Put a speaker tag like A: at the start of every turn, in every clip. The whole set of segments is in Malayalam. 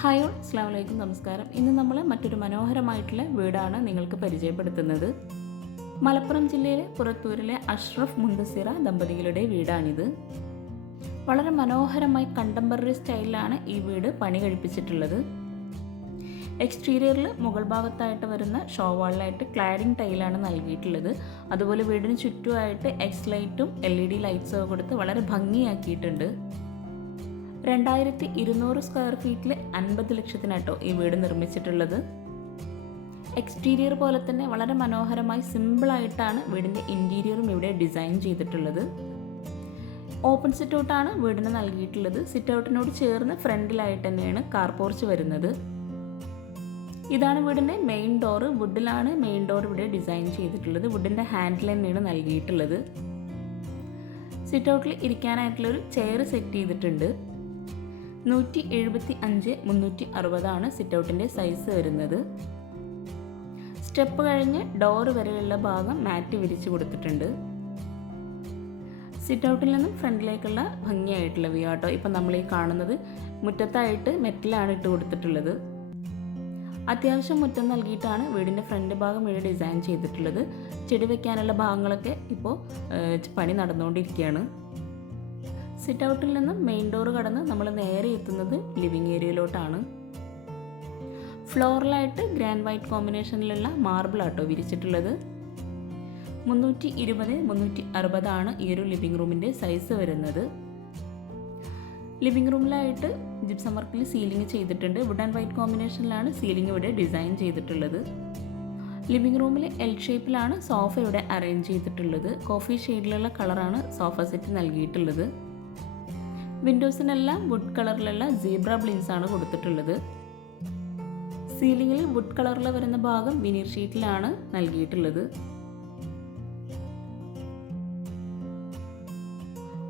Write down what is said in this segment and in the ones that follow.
A: ഹായ് അസ്സാം വലൈക്കും നമസ്കാരം. ഇന്ന് നമ്മൾ മറ്റൊരു മനോഹരമായിട്ടുള്ള വീടാണ് നിങ്ങൾക്ക് പരിചയപ്പെടുത്തുന്നത്. മലപ്പുറം ജില്ലയിലെ പുറത്തൂരിലെ അഷ്റഫ് മുണ്ടസിറ ദമ്പതികളുടെ വീടാണിത്. വളരെ മനോഹരമായി കണ്ടംപററി സ്റ്റൈലിലാണ് ഈ വീട് പണി കഴിപ്പിച്ചിട്ടുള്ളത് എക്സ്റ്റീരിയറിൽ മുകൾ ഭാഗത്തായിട്ട് വരുന്ന ഷോ വാളിലായിട്ട് ക്ലാഡിംഗ് ടൈലാണ് നൽകിയിട്ടുള്ളത്. അതുപോലെ വീടിന് ചുറ്റുമായിട്ട് എക്സ് ലൈറ്റും എൽ ഇ ഡി ലൈറ്റ്സും കൊടുത്ത് വളരെ ഭംഗിയാക്കിയിട്ടുണ്ട്. രണ്ടായിരത്തി ഇരുന്നൂറ് സ്ക്വയർ ഫീറ്റിൽ അൻപത് ലക്ഷത്തിനാട്ടോ ഈ വീട് നിർമ്മിച്ചിട്ടുള്ളത്. എക്സ്റ്റീരിയർ പോലെ തന്നെ വളരെ മനോഹരമായി സിമ്പിളായിട്ടാണ് വീടിന്റെ ഇന്റീരിയറും ഇവിടെ ഡിസൈൻ ചെയ്തിട്ടുള്ളത്. ഓപ്പൺ സിറ്റ് ഔട്ടാണ് വീടിന് നൽകിയിട്ടുള്ളത്. സിറ്റ് ഔട്ടിനോട് ചേർന്ന് ഫ്രണ്ടിലായിട്ട് തന്നെയാണ് കാർ പോർച്ച് വരുന്നത്. ഇതാണ് വീടിന്റെ മെയിൻ ഡോറ് വുഡിലാണ് മെയിൻ ഡോർ ഇവിടെ ഡിസൈൻ ചെയ്തിട്ടുള്ളത്. വുഡിന്റെ ഹാൻഡിൽ തന്നെയാണ് നൽകിയിട്ടുള്ളത്. സിറ്റ് ഔട്ടിൽ ഇരിക്കാനായിട്ടുള്ളൊരു ചെയർ സെറ്റ് ചെയ്തിട്ടുണ്ട് നൂറ്റി എഴുപത്തി അഞ്ച് മുന്നൂറ്റി അറുപതാണ് സിറ്റ് ഔട്ടിന്റെ സൈസ് വരുന്നത്. സ്റ്റെപ്പ് കഴിഞ്ഞ് ഡോർ വരെയുള്ള ഭാഗം മാറ്റ് വിരിച്ചു കൊടുത്തിട്ടുണ്ട്. സിറ്റ് ഔട്ടിൽ നിന്നും ഫ്രണ്ടിലേക്കുള്ള ഭംഗിയായിട്ടുള്ള വ്യൂ ആട്ടോ. ഇപ്പം നമ്മൾ ഈ കാണുന്നത്. മുറ്റത്തായിട്ട് മെറ്റലാണ് ഇട്ട് കൊടുത്തിട്ടുള്ളത്. അത്യാവശ്യം മുറ്റം നൽകിയിട്ടാണ് വീടിന്റെ ഫ്രണ്ട് ഭാഗം ഇവിടെ ഡിസൈൻ ചെയ്തിട്ടുള്ളത്. ചെടി വെക്കാനുള്ള ഭാഗങ്ങളൊക്കെ ഇപ്പോൾ പണി നടന്നുകൊണ്ടിരിക്കുകയാണ്. സിറ്റ് ഔട്ടിൽ നിന്ന് മെയിൻ ഡോർ കടന്ന് നമ്മൾ നേരെ എത്തുന്നത് ലിവിങ് ഏരിയയിലോട്ടാണ് ഫ്ലോറിലായിട്ട് ഗ്രാൻഡ് വൈറ്റ് കോമ്പിനേഷനിലുള്ള മാർബിൾ ആട്ടോ വിരിച്ചിട്ടുള്ളത്. മുന്നൂറ്റി ഇരുപത് മുന്നൂറ്റി അറുപതാണ് ഈ ഒരു ലിവിങ് റൂമിന്റെ സൈസ് വരുന്നത്. ലിവിങ് റൂമിലായിട്ട് ജിപ്സം വർക്കിൽ സീലിംഗ് ചെയ്തിട്ടുണ്ട്. വുഡ് ആൻഡ് വൈറ്റ് കോമ്പിനേഷനിലാണ് സീലിംഗ് ഇവിടെ ഡിസൈൻ ചെയ്തിട്ടുള്ളത്. ലിവിംഗ് റൂമിൽ എൽ ഷേപ്പിലാണ് സോഫ ഇവിടെ അറേഞ്ച് ചെയ്തിട്ടുള്ളത്. കോഫി ഷെയ്ഡിലുള്ള കളറാണ് സോഫ സെറ്റ് നൽകിയിട്ടുള്ളത്. വിൻഡോസിനെല്ലാം വുഡ് കളറിലുള്ള സീബ്ര ബ്ലിൻസ് ആണ് കൊടുത്തിട്ടുള്ളത്. സീലിംഗിൽ വുഡ് കളറിൽ വരുന്ന ഭാഗം വിനീർ ഷീറ്റിലാണ് നൽകിയിട്ടുള്ളത്.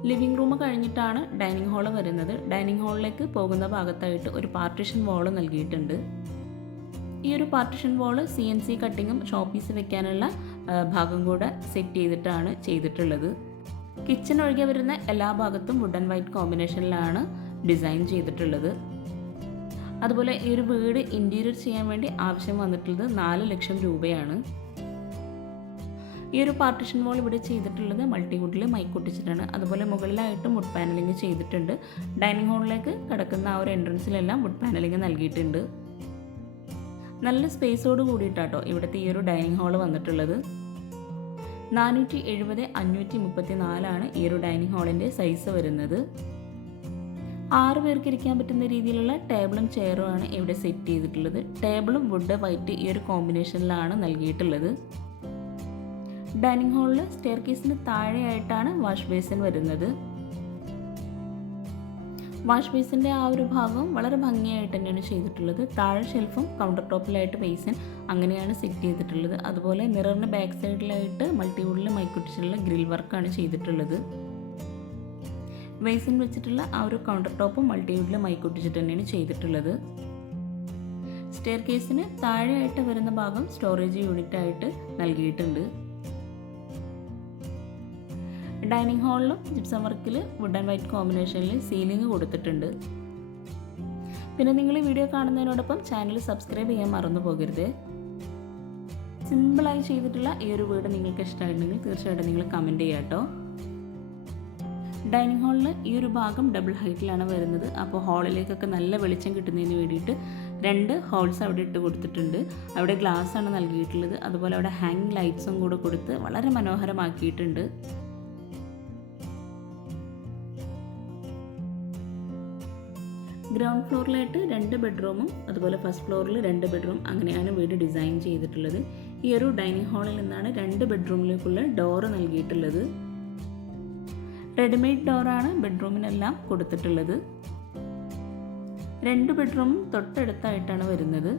A: ലിവിംഗ് റൂം കഴിഞ്ഞിട്ടാണ് ഡൈനിങ് ഹാൾ വരുന്നത്. ഡൈനിങ് ഹാളിലേക്ക് പോകുന്ന ഭാഗത്തായിട്ട് ഒരു പാർട്ടീഷൻ വാൾ നൽകിയിട്ടുണ്ട്. ഈ ഒരു partition wall C N C കട്ടിങ്ങും showpiece വെക്കാനുള്ള ഭാഗം കൂടെ സെറ്റ് ചെയ്തിട്ടാണ് ചെയ്തിട്ടുള്ളത്. കിച്ചൺ ഒഴികെ വരുന്ന എല്ലാ ഭാഗത്തും വുഡ് ആൻഡ് വൈറ്റ് കോമ്പിനേഷനിലാണ് ഡിസൈൻ ചെയ്തിട്ടുള്ളത്. അതുപോലെ ഈ ഒരു വീട് ഇന്റീരിയർ ചെയ്യാൻ വേണ്ടി ആവശ്യം വന്നിട്ടുള്ളത് നാല് ലക്ഷം രൂപയാണ്. ഈ ഒരു പാർട്ടിഷൻ വാൾ ഇവിടെ ചെയ്തിട്ടുള്ളത് മൾട്ടിവുഡിൽ മൈക്കൊട്ടിച്ചിട്ടാണ്. അതുപോലെ മുകളിലായിട്ടും വുഡ് പാനലിംഗ് ചെയ്തിട്ടുണ്ട്. ഡൈനിങ് ഹാളിലേക്ക് കിടക്കുന്ന ആ ഒരു എൻട്രൻസിലെല്ലാം വുഡ് പാനലിംഗ് നൽകിയിട്ടുണ്ട്. നല്ല സ്പേസോട് കൂടിയിട്ടാട്ടോ ഇവിടുത്തെ ഈ ഒരു ഡൈനിങ് ഹാൾ വന്നിട്ടുള്ളത്. നാനൂറ്റി എഴുപത് അഞ്ഞൂറ്റി മുപ്പത്തി നാലാണ് ഈ ഒരു ഡൈനിങ് ഹാളിന്റെ സൈസ് വരുന്നത്. ആറ് പേർക്ക് ഇരിക്കാൻ പറ്റുന്ന രീതിയിലുള്ള ടേബിളും ചെയറും ആണ് ഇവിടെ സെറ്റ് ചെയ്തിട്ടുള്ളത്. ടേബിളും വുഡ് വൈറ്റ് ഈ ഒരു കോമ്പിനേഷനിലാണ് നൽകിയിട്ടുള്ളത്. ഡൈനിങ് ഹാളിൽ സ്റ്റെയർ കേസിന് താഴെയായിട്ടാണ് വാഷ് ബേസിൻ വരുന്നത്. വാഷ് ബേസിന്റെ ആ ഒരു ഭാഗം വളരെ ഭംഗിയായിട്ട് തന്നെയാണ് ചെയ്തിട്ടുള്ളത്. താഴെ ഷെൽഫും കൗണ്ടർ ടോപ്പിലായിട്ട് ബേസിൻ അങ്ങനെയാണ് സെറ്റ് ചെയ്തിട്ടുള്ളത്. അതുപോലെ മിററിന് ബാക്ക് സൈഡിലായിട്ട് മൾട്ടിവുഡിൽ മൈക്കുട്ടിച്ചുള്ള ഗ്രിൽ വർക്കാണ് ചെയ്തിട്ടുള്ളത്. ബേസിൻ വെച്ചിട്ടുള്ള ആ ഒരു കൗണ്ടർ ടോപ്പും മൾട്ടിവുഡിൽ മൈക്കുട്ടിച്ചിട്ട് തന്നെയാണ് ചെയ്തിട്ടുള്ളത്. സ്റ്റെയർ കേസിന് താഴെയായിട്ട് വരുന്ന ഭാഗം സ്റ്റോറേജ് യൂണിറ്റ് ആയിട്ട് നൽകിയിട്ടുണ്ട്. ഡൈനിങ് ഹാളിലും ജിപ്സം വർക്കിൽ വുഡ് ആൻഡ് വൈറ്റ് കോമ്പിനേഷനിൽ സീലിംഗ് കൊടുത്തിട്ടുണ്ട്. പിന്നെ നിങ്ങൾ ഈ വീഡിയോ കാണുന്നതിനോടൊപ്പം ചാനൽ സബ്സ്ക്രൈബ് ചെയ്യാൻ മറന്നു പോകരുത്. സിമ്പിളായി ചെയ്തിട്ടുള്ള ഈ ഒരു വീട് നിങ്ങൾക്ക് ഇഷ്ടമായിട്ടുണ്ടെങ്കിൽ തീർച്ചയായിട്ടും നിങ്ങൾ കമന്റ് ചെയ്യാം കേട്ടോ. ഡൈനിങ് ഹാളിൽ ഈ ഒരു ഭാഗം ഡബിൾ ഹൈറ്റിലാണ് വരുന്നത്. അപ്പോൾ ഹാളിലേക്കൊക്കെ നല്ല വെളിച്ചം കിട്ടുന്നതിന് വേണ്ടിയിട്ട് രണ്ട് ഹോൾസ് അവിടെ ഇട്ട് കൊടുത്തിട്ടുണ്ട്. അവിടെ ഗ്ലാസ് ആണ് നൽകിയിട്ടുള്ളത്. അതുപോലെ അവിടെ ഹാങ് ലൈറ്റ്സും കൂടെ കൊടുത്ത് വളരെ മനോഹരമാക്കിയിട്ടുണ്ട്. ഗ്രൗണ്ട് ഫ്ലോറിലായിട്ട് രണ്ട് ബെഡ്റൂമും അതുപോലെ ഫസ്റ്റ് ഫ്ലോറിൽ രണ്ട് ബെഡ്റൂം അങ്ങനെയാണ് വീട് ഡിസൈൻ ചെയ്തിട്ടുള്ളത്. ഈ ഒരു ഡൈനിങ് ഹാളിൽ നിന്നാണ് രണ്ട് ബെഡ്റൂമിലേക്കുള്ള ഡോറ് നൽകിയിട്ടുള്ളത്. റെഡിമെയ്ഡ് ഡോറാണ് ബെഡ്റൂമിനെല്ലാം കൊടുത്തിട്ടുള്ളത്. രണ്ട് ബെഡ്റൂമും തൊട്ടടുത്തായിട്ടാണ് വരുന്നത്.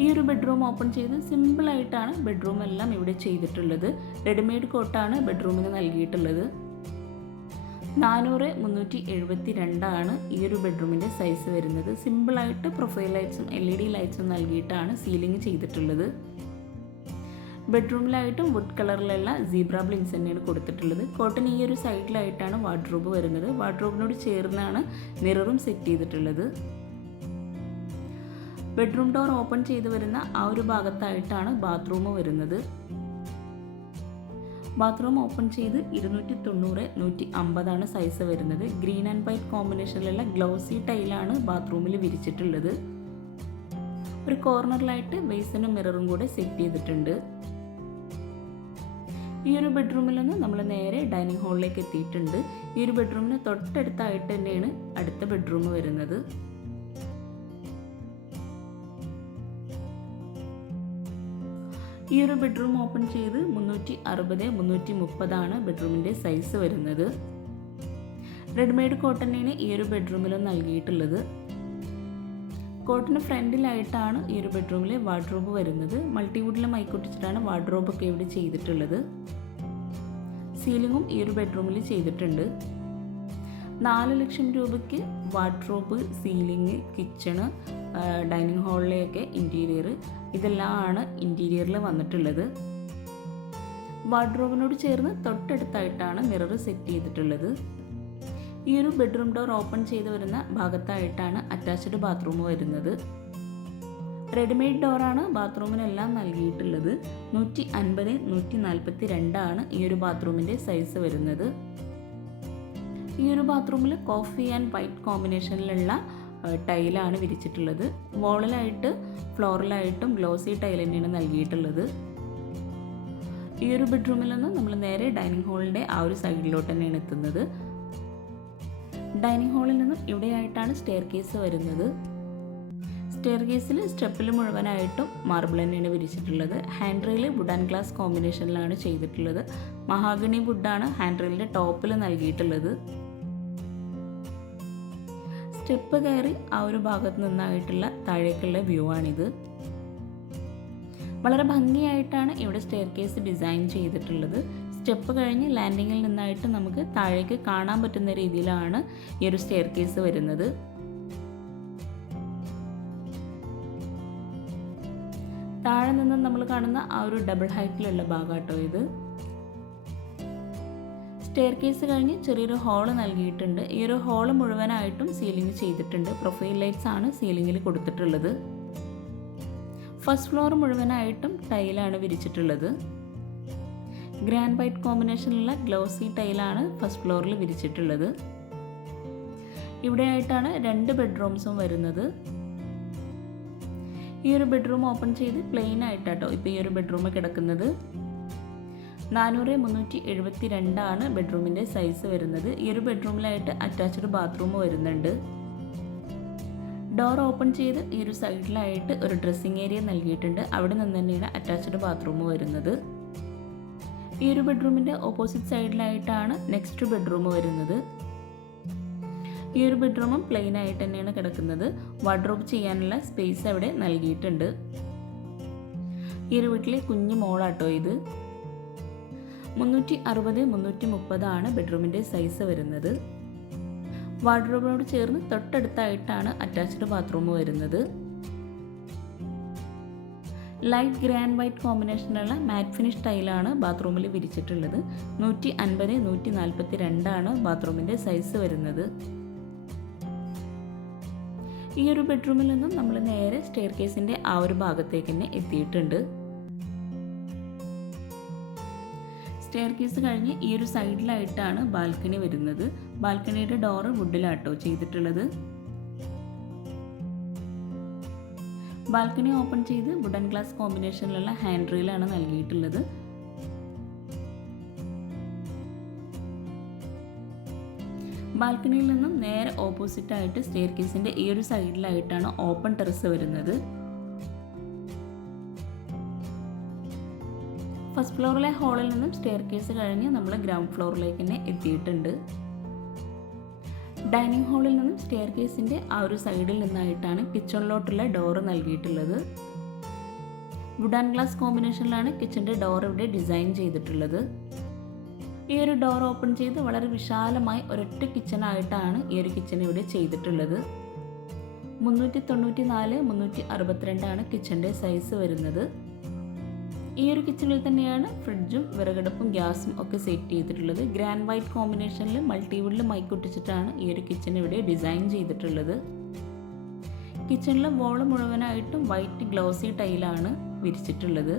A: ഈ ഒരു ബെഡ്റൂം ഓപ്പൺ ചെയ്ത് സിമ്പിളായിട്ടാണ് ബെഡ്റൂം എല്ലാം ഇവിടെ ചെയ്തിട്ടുള്ളത്. റെഡിമെയ്ഡ് കോട്ടാണ് ബെഡ്റൂമിന് നൽകിയിട്ടുള്ളത്. നാനൂറ് മുന്നൂറ്റി എഴുപത്തി രണ്ടാണ് ഈ ഒരു ബെഡ്റൂമിന്റെ സൈസ് വരുന്നത്. സിമ്പിളായിട്ട് പ്രൊഫൈൽ ലൈറ്റ്സും എൽ ഇ ഡി ലൈറ്റ്സും നൽകിയിട്ടാണ് സീലിംഗ് ചെയ്തിട്ടുള്ളത്. ബെഡ്റൂമിലായിട്ടും വുഡ് കളറിലുള്ള സീബ്ര ബ്ലിങ്സ് തന്നെയാണ് കൊടുത്തിട്ടുള്ളത്. കോട്ടൺ ഈ ഒരു സൈഡിലായിട്ടാണ് വാർഡ്രോബ് വരുന്നത്. വാർഡ്രോബിനോട് ചേർന്നാണ് മിററും സെറ്റ് ചെയ്തിട്ടുള്ളത്. ബെഡ്റൂം ഡോർ ഓപ്പൺ ചെയ്ത് വരുന്ന ആ ഒരു ഭാഗത്തായിട്ടാണ് ബാത്റൂം വരുന്നത്. ബാത്റൂം ഓപ്പൺ ചെയ്ത് ഇരുന്നൂറ്റി തൊണ്ണൂറ് നൂറ്റി അമ്പതാണ് സൈസ് വരുന്നത്. ഗ്രീൻ ആൻഡ് വൈറ്റ് കോമ്പിനേഷനിലുള്ള ഗ്ലൗസി ടൈലാണ് ബാത്റൂമിൽ വിരിച്ചിട്ടുള്ളത്. ഒരു കോർണറിലായിട്ട് ബേസിനും മിററും കൂടെ സെറ്റ് ചെയ്തിട്ടുണ്ട്. ഈ ഒരു ബെഡ്റൂമിൽ നിന്ന് നമ്മൾ നേരെ ഡൈനിങ് ഹാളിലേക്ക് എത്തിയിട്ടുണ്ട്. ഈ ഒരു ബെഡ്റൂമിന് തൊട്ടടുത്തായിട്ട് തന്നെയാണ് അടുത്ത ബെഡ്റൂം വരുന്നത്. ഈ ഒരു ബെഡ്റൂം ഓപ്പൺ ചെയ്ത് മുന്നൂറ്റി അറുപത് മുന്നൂറ്റി മുപ്പതാണ് ബെഡ്റൂമിന്റെ സൈസ് വരുന്നത് റെഡിമെയ്ഡ് കോട്ടനാണ് ഈ ഒരു ബെഡ്റൂമിൽ നൽകിയിട്ടുള്ളത്. കോട്ടിന് ഫ്രണ്ടിലായിട്ടാണ് ഈ ഒരു ബെഡ്റൂമിലെ വാർഡ്രോബ് വരുന്നത്. മൾട്ടിവുഡിലെ മൈക്കൊട്ടിച്ചിട്ടാണ് വാർഡ്രോബൊക്കെ ഇവിടെ ചെയ്തിട്ടുള്ളത്. സീലിങ്ങും ഈ ഒരു ബെഡ്റൂമിൽ ചെയ്തിട്ടുണ്ട്. നാല് ലക്ഷം രൂപയ്ക്ക് വാർഡ്രോബ് സീലിംഗ് കിച്ചണ് ഡൈനിങ് ഹാളിലെയൊക്കെ ഇന്റീരിയർ ഇതെല്ലാമാണ് ഇന്റീരിയറിൽ വന്നിട്ടുള്ളത്. വാർഡ്രോബിനോട് ചേർന്ന് തൊട്ടടുത്തായിട്ടാണ് മിറർ സെറ്റ് ചെയ്തിട്ടുള്ളത്. ഈ ഒരു ബെഡ്റൂം ഡോർ ഓപ്പൺ ചെയ്ത് വരുന്ന ഭാഗത്തായിട്ടാണ് അറ്റാച്ച്ഡ് ബാത്റൂം വരുന്നത്. റെഡിമെയ്ഡ് ഡോറാണ് ബാത്റൂമിനെല്ലാം നൽകിയിട്ടുള്ളത്. നൂറ്റി അൻപത് നൂറ്റി നാൽപ്പത്തി രണ്ടാണ് ഈ ഒരു ബാത്റൂമിന്റെ സൈസ് വരുന്നത്. ഈ ഒരു ബാത്റൂമിൽ കോഫി ആൻഡ് വൈറ്റ് കോമ്പിനേഷനിലുള്ള ടൈലാണ് വിരിച്ചിട്ടുള്ളത്. വോളിലായിട്ട് ഫ്ലോറിലായിട്ടും ഗ്ലോസി ടൈൽ തന്നെയാണ് നൽകിയിട്ടുള്ളത്. ഈ ഒരു ബെഡ്റൂമിൽ നിന്ന് നമ്മൾ നേരെ ഡൈനിങ് ഹാളിന്റെ ആ ഒരു സൈഡിലോട്ട് തന്നെയാണ് എത്തുന്നത്. ഡൈനിങ് ഹാളിൽ നിന്നും ഇവിടെയായിട്ടാണ് സ്റ്റെയർ കേസ് വരുന്നത്. സ്റ്റെയർ കേസിൽ സ്റ്റെപ്പിൽ മുഴുവനായിട്ടും മാർബിൾ തന്നെയാണ് വിരിച്ചിട്ടുള്ളത്. Hand rail wood and glass കോമ്പിനേഷനിലാണ് ചെയ്തിട്ടുള്ളത്. മഹാഗണി വുഡാണ് ഹാൻഡ് റെയിലിന്റെ ടോപ്പിൽ നൽകിയിട്ടുള്ളത്. സ്റ്റെപ്പ് കയറി ആ ഒരു ഭാഗത്ത് നിന്നായിട്ടുള്ള താഴേക്കുള്ള വ്യൂ ആണിത്. വളരെ ഭംഗിയായിട്ടാണ് ഇവിടെ സ്റ്റെയർ കേസ് ഡിസൈൻ ചെയ്തിട്ടുള്ളത്. സ്റ്റെപ്പ് കഴിഞ്ഞ് ലാൻഡിങ്ങിൽ നിന്നായിട്ട് നമുക്ക് താഴേക്ക് കാണാൻ പറ്റുന്ന രീതിയിലാണ് ഈ ഒരു സ്റ്റെയർ കേസ് വരുന്നത്. താഴെ നിന്ന് നമ്മൾ കാണുന്ന ആ ഒരു ഡബിൾ ഹൈറ്റിലുള്ള ഭാഗമാട്ടോ ഇത്. സ്റ്റെയർ കേസ് കഴിഞ്ഞ് ചെറിയൊരു ഹോൾ നൽകിയിട്ടുണ്ട്. ഈ ഒരു ഹോൾ മുഴുവനായിട്ടും സീലിംഗ് ചെയ്തിട്ടുണ്ട്. പ്രൊഫൈൽ ലൈറ്റ്സ് ആണ് സീലിംഗിൽ കൊടുത്തിട്ടുള്ളത്. ഫസ്റ്റ് ഫ്ലോർ മുഴുവനായിട്ടും ടൈലാണ് വിരിച്ചിട്ടുള്ളത്. ഗ്രാൻഡ് വൈറ്റ് കോമ്പിനേഷനിലുള്ള ഗ്ലോസി ടൈലാണ് ഫസ്റ്റ് ഫ്ലോറിൽ വിരിച്ചിട്ടുള്ളത്. ഇവിടെയായിട്ടാണ് രണ്ട് ബെഡ്റൂംസും വരുന്നത്. ഈ ഒരു ബെഡ്റൂം ഓപ്പൺ ചെയ്ത് പ്ലെയിൻ ആയിട്ടാട്ടോ ഇപ്പോൾ ഈ ഒരു ബെഡ്റൂം കിടക്കുന്നത്. നാനൂറ് മുന്നൂറ്റി എഴുപത്തി രണ്ടാണ് ബെഡ്റൂമിന്റെ സൈസ് വരുന്നത്. ഈ ഒരു ബെഡ്റൂമിലായിട്ട് അറ്റാച്ച്ഡ് ബാത്റൂം വരുന്നുണ്ട്. ഡോർ ഓപ്പൺ ചെയ്ത് ഈ ഒരു സൈഡിലായിട്ട് ഒരു ഡ്രസ്സിങ് ഏരിയ നൽകിയിട്ടുണ്ട്. അവിടെ നിന്ന് തന്നെയാണ് അറ്റാച്ച്ഡ് ബാത്റൂം വരുന്നത്. ഈ ഒരു ബെഡ്റൂമിന്റെ ഓപ്പോസിറ്റ് സൈഡിലായിട്ടാണ് നെക്സ്റ്റ് ബെഡ്റൂം വരുന്നത്. ഈ ഒരു ബെഡ്റൂമും പ്ലെയിൻ ആയിട്ട് തന്നെയാണ് കിടക്കുന്നത്. വാർഡ്രോബ് ചെയ്യാനുള്ള സ്പേസ് അവിടെ നൽകിയിട്ടുണ്ട്. ഈ ഒരു വീട്ടിലെ കുഞ്ഞു മോളാട്ടോ ഇത്. മുന്നൂറ്റി അറുപത് മുന്നൂറ്റി മുപ്പതാണ് ബെഡ്റൂമിന്റെ സൈസ് വരുന്നത്. വാർഡ്രോബിനോട് ചേർന്ന് തൊട്ടടുത്തായിട്ടാണ് അറ്റാച്ച്ഡ് ബാത്റൂം വരുന്നത്. ലൈറ്റ് ഗ്രേ ആൻഡ് വൈറ്റ് കോമ്പിനേഷനുള്ള മാറ്റ് ഫിനിഷ് ടൈലാണ് ബാത്റൂമിൽ വിരിച്ചിട്ടുള്ളത്. നൂറ്റി അൻപത് നൂറ്റി നാൽപ്പത്തി രണ്ടാണ് ബാത്റൂമിന്റെ സൈസ് വരുന്നത്. ഈ ഒരു ബെഡ്റൂമിൽ നിന്നും നമ്മൾ നേരെ സ്റ്റെയർ കേസിന്റെ ആ ഒരു ഭാഗത്തേക്ക് തന്നെ എത്തിയിട്ടുണ്ട്. സ്റ്റെയർ കേസ് കഴിഞ്ഞ് ഈ ഒരു സൈഡിലായിട്ടാണ് ബാൽക്കണി വരുന്നത്. ബാൽക്കണിയുടെ ഡോറ് വുഡിലാട്ടോ ചെയ്തിട്ടുള്ളത്. ബാൽക്കണി ഓപ്പൺ ചെയ്ത് വുഡൻ ഗ്ലാസ് കോമ്പിനേഷനിലുള്ള ഹാൻഡ് റെയിലാണ് നൽകിയിട്ടുള്ളത്. ബാൽക്കണിയിൽ നിന്നും നേരെ ഓപ്പോസിറ്റ് ആയിട്ട് സ്റ്റെയർ കേസിന്റെ ഈ ഒരു സൈഡിലായിട്ടാണ് ഓപ്പൺ ടെറസ് വരുന്നത്. ഫസ്റ്റ് ഫ്ലോറിലെ ഹാളിൽ നിന്നും സ്റ്റെയർ കേസ് കഴിഞ്ഞ് നമ്മൾ ഗ്രൗണ്ട് ഫ്ലോറിലേക്ക് തന്നെ എത്തിയിട്ടുണ്ട്. ഡൈനിങ് ഹാളിൽ നിന്നും സ്റ്റെയർ കേസിന്റെ ആ ഒരു സൈഡിൽ നിന്നായിട്ടാണ് കിച്ചണിലോട്ടുള്ള ഡോറ് നൽകിയിട്ടുള്ളത്. വുഡ് ആൻഡ് ഗ്ലാസ് കോമ്പിനേഷനിലാണ് കിച്ചന്റെ ഡോർ ഇവിടെ ഡിസൈൻ ചെയ്തിട്ടുള്ളത്. ഈ ഒരു ഡോർ ഓപ്പൺ ചെയ്ത് വളരെ വിശാലമായി ഒരൊറ്റ കിച്ചണായിട്ടാണ് ഈ ഒരു കിച്ചൺ ഇവിടെ ചെയ്തിട്ടുള്ളത്. മുന്നൂറ്റി തൊണ്ണൂറ്റി നാല് മുന്നൂറ്റി അറുപത്തിരണ്ടാണ് കിച്ചന്റെ സൈസ് വരുന്നത്. ഈ ഒരു കിച്ചണിൽ തന്നെയാണ് ഫ്രിഡ്ജും വിറകടുപ്പും ഗ്യാസും ഒക്കെ സെറ്റ് ചെയ്തിട്ടുള്ളത്. ഗ്രാൻഡ് വൈറ്റ് കോമ്പിനേഷനിൽ മൾട്ടിവുഡിൽ മൈക്കൊട്ടിച്ചിട്ടാണ് ഈ ഒരു കിച്ചൺ ഇവിടെ ഡിസൈൻ ചെയ്തിട്ടുള്ളത്. കിച്ചണിലെ വോൾ മുഴുവനായിട്ടും വൈറ്റ് ഗ്ലോസി ടൈലാണ് വിരിച്ചിട്ടുള്ളത്.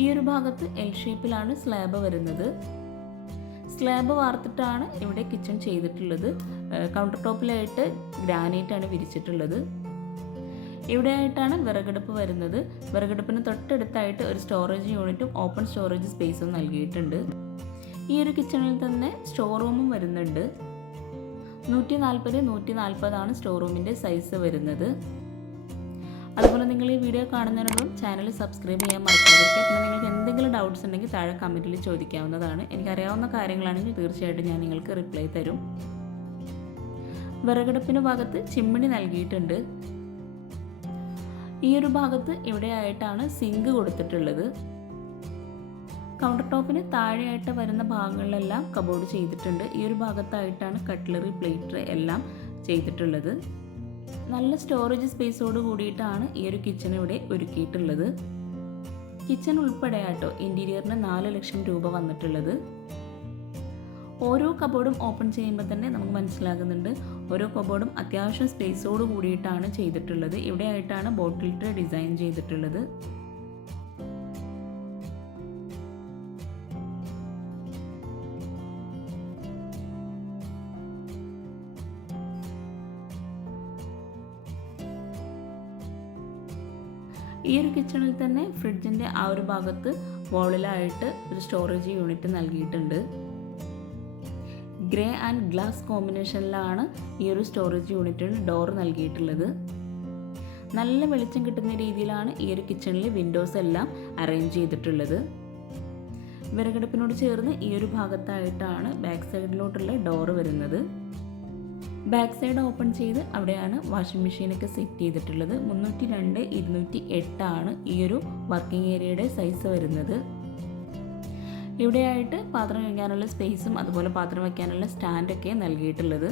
A: ഈ ഒരു ഭാഗത്ത് എൽ ഷേപ്പിലാണ് സ്ലാബ് വരുന്നത്. സ്ലാബ് വാർത്തിട്ടാണ് ഇവിടെ കിച്ചൺ ചെയ്തിട്ടുള്ളത്. കൗണ്ടർ ടോപ്പിലായിട്ട് ഗ്രാനൈറ്റ് ആണ് വിരിച്ചിട്ടുള്ളത്. ഇവിടെ ആയിട്ടാണ് വിറകടുപ്പ് വരുന്നത്. വിറകടുപ്പിന് തൊട്ടടുത്തായിട്ട് ഒരു സ്റ്റോറേജ് യൂണിറ്റും ഓപ്പൺ സ്റ്റോറേജ് സ്പേസും നൽകിയിട്ടുണ്ട്. ഈ ഒരു കിച്ചണിൽ തന്നെ സ്റ്റോർ റൂമും വരുന്നുണ്ട്. നൂറ്റി നാൽപ്പത് നൂറ്റി നാൽപ്പതാണ് സ്റ്റോർ റൂമിന്റെ സൈസ് വരുന്നത്. അതുപോലെ നിങ്ങൾ ഈ വീഡിയോ കാണുന്നതിനോടും ചാനൽ സബ്സ്ക്രൈബ് ചെയ്യാൻ മറക്കാതിരിക്കുക. പിന്നെ നിങ്ങൾക്ക് എന്തെങ്കിലും ഡൗട്ട്സ് ഉണ്ടെങ്കിൽ താഴെ കമന്റിൽ ചോദിക്കാവുന്നതാണ്. എനിക്കറിയാവുന്ന കാര്യങ്ങളാണെങ്കിൽ തീർച്ചയായിട്ടും ഞാൻ നിങ്ങൾക്ക് റിപ്ലൈ തരും. വിറകടുപ്പിന് ഭാഗത്ത് ചിമ്മിണി നൽകിയിട്ടുണ്ട്. ഈ ഒരു ഭാഗത്ത് ഇവിടെയായിട്ടാണ് സിങ്ക് കൊടുത്തിട്ടുള്ളത്. കൗണ്ടർ ടോപ്പിന് താഴെയായിട്ട് വരുന്ന ഭാഗങ്ങളിലെല്ലാം കബോർഡ് ചെയ്തിട്ടുണ്ട്. ഈ ഒരു ഭാഗത്തായിട്ടാണ് കട്ട്ലറി പ്ലേറ്റ് എല്ലാം ചെയ്തിട്ടുള്ളത്. നല്ല സ്റ്റോറേജ് സ്പേസോട് കൂടിയിട്ടാണ് ഈ ഒരു കിച്ചൺ ഇവിടെ ഒരുക്കിയിട്ടുള്ളത്. കിച്ചൺ ഉൾപ്പെടെയാട്ടോ ഇന്റീരിയറിന് നാല് ലക്ഷം രൂപ വന്നിട്ടുള്ളത്. ഓരോ കബോർഡും ഓപ്പൺ ചെയ്യുമ്പോൾ തന്നെ നമുക്ക് മനസ്സിലാകുന്നുണ്ട്. ഓരോ കബോർഡും അത്യാവശ്യം സ്പേസോട് കൂടിയിട്ടാണ് ചെയ്തിട്ടുള്ളത്. ഇവിടെ ആയിട്ടാണ് ബോട്ടിൽ ട്രേ ഡിസൈൻ ചെയ്തിട്ടുള്ളത്. ഈ ഒരു കിച്ചണിൽ തന്നെ ഫ്രിഡ്ജിന്റെ ആ ഒരു ഭാഗത്ത് വോളിലായിട്ട് ഒരു സ്റ്റോറേജ് യൂണിറ്റ് നൽകിയിട്ടുണ്ട്. ഗ്രേ ആൻഡ് ഗ്ലാസ് കോമ്പിനേഷനിലാണ് ഈ ഒരു സ്റ്റോറേജ് യൂണിറ്റിന് ഡോർ നൽകിയിട്ടുള്ളത്. നല്ല വെളിച്ചം കിട്ടുന്ന രീതിയിലാണ് ഈ ഒരു കിച്ചണിൽ വിൻഡോസ് എല്ലാം അറേഞ്ച് ചെയ്തിട്ടുള്ളത്. വിറകടുപ്പിനോട് ചേർന്ന് ഈ ഒരു ഭാഗത്തായിട്ടാണ് ബാക്ക് സൈഡിലോട്ടുള്ള ഡോറ് വരുന്നത്. ബാക്ക് സൈഡ് ഓപ്പൺ ചെയ്ത് അവിടെയാണ് വാഷിംഗ് മെഷീനൊക്കെ സെറ്റ് ചെയ്തിട്ടുള്ളത്. മുന്നൂറ്റി രണ്ട് ഇരുന്നൂറ്റി എട്ടാണ് ഈ ഒരു വർക്കിംഗ് ഏരിയയുടെ സൈസ് വരുന്നത്. ഇവിടെയായിട്ട് പാത്രം വയ്ക്കാനുള്ള സ്പേസും അതുപോലെ പാത്രം വയ്ക്കാനുള്ള സ്റ്റാൻഡൊക്കെ നൽകിയിട്ടുള്ളത്.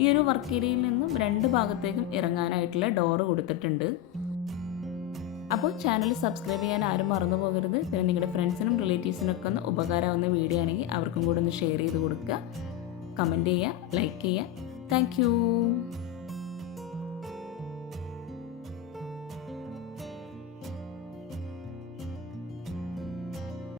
A: ഈ ഒരു വർക്ക് ഏരിയയിൽ നിന്നും രണ്ട് ഭാഗത്തേക്കും ഇറങ്ങാനായിട്ടുള്ള ഡോറ് കൊടുത്തിട്ടുണ്ട്. അപ്പോൾ ചാനൽ സബ്സ്ക്രൈബ് ചെയ്യാൻ ആരും മറന്നു പോകരുത്. പിന്നെ നിങ്ങളുടെ ഫ്രണ്ട്സിനും റിലേറ്റീവ്സിനൊക്കെ ഒന്ന് ഉപകാരമാവുന്ന വീഡിയോ ആണെങ്കിൽ അവർക്കും കൂടെ ഒന്ന് ഷെയർ ചെയ്ത് കൊടുക്കുക. കമന്റ് ചെയ്യുക ലൈക്ക് ചെയ്യുക. താങ്ക്